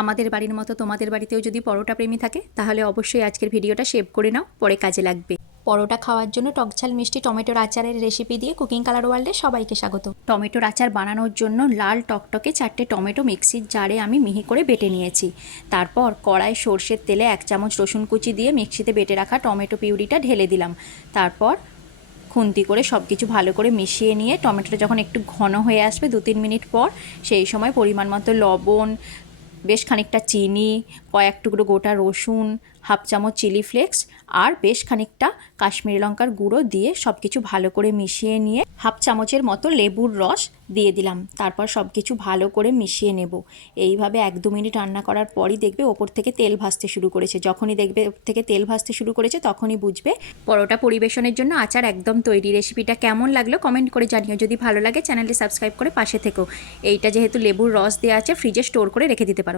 আমাদের বাড়ির মতো তোমাদের বাড়িতেও যদি পরোটা প্রেমী থাকে তাহলে অবশ্যই আজকের ভিডিওটা সেভ করে নাও, পরে কাজে লাগবে। পরোটা খাওয়ার জন্য টকঝাল মিষ্টি টমেটোর আচারের রেসিপি দিয়ে কুকিং কালার ওয়ার্ল্ডে সবাইকে স্বাগত। টমেটোর আচার বানানোর জন্য লাল টকটকে 4টে টমেটো মিক্সির জারে আমি মিহি করে বেটে নিয়েছি। তারপর কড়াই সর্ষের তেলে 1 চামচ রসুন কুচি দিয়ে মিক্সিতে বেটে রাখা টমেটো পিউরিটা ঢেলে দিলাম। তারপর খুন্তি করে সব কিছু ভালো করে মিশিয়ে নিয়ে টমেটোটা যখন একটু ঘন হয়ে আসবে 2-3 মিনিট পর, সেই সময় পরিমাণ মতো লবণ, বেশ খানিকটা চিনি, কয়েক টুকরো গোটা রসুন, হাফ চামচ চিলি ফ্লেক্স আর বেশ খানিকটা কাশ্মীরি লঙ্কার গুঁড়ো দিয়ে সব কিছু ভালো করে মিশিয়ে নিয়ে হাফ চামচের মতো লেবুর রস দিয়ে দিলাম। তারপর সব কিছু ভালো করে মিশিয়ে নেব। এইভাবে 1-2 মিনিট রান্না করার পরই দেখবে ওপর থেকে তেল ভাসতে শুরু করেছে। যখনই দেখবে ওপর থেকে তেল ভাসতে শুরু করেছে তখনই বুঝবে পরোটা পরিবেশনের জন্য আচার একদম তৈরি। রেসিপিটা কেমন লাগলো কমেন্ট করে জানিও। যদি ভালো লাগে চ্যানেলটি সাবস্ক্রাইব করে পাশে থেকো। এইটা যেহেতু লেবুর রস দেওয়া আছে ফ্রিজে স্টোর করে রেখে দিতে পারো।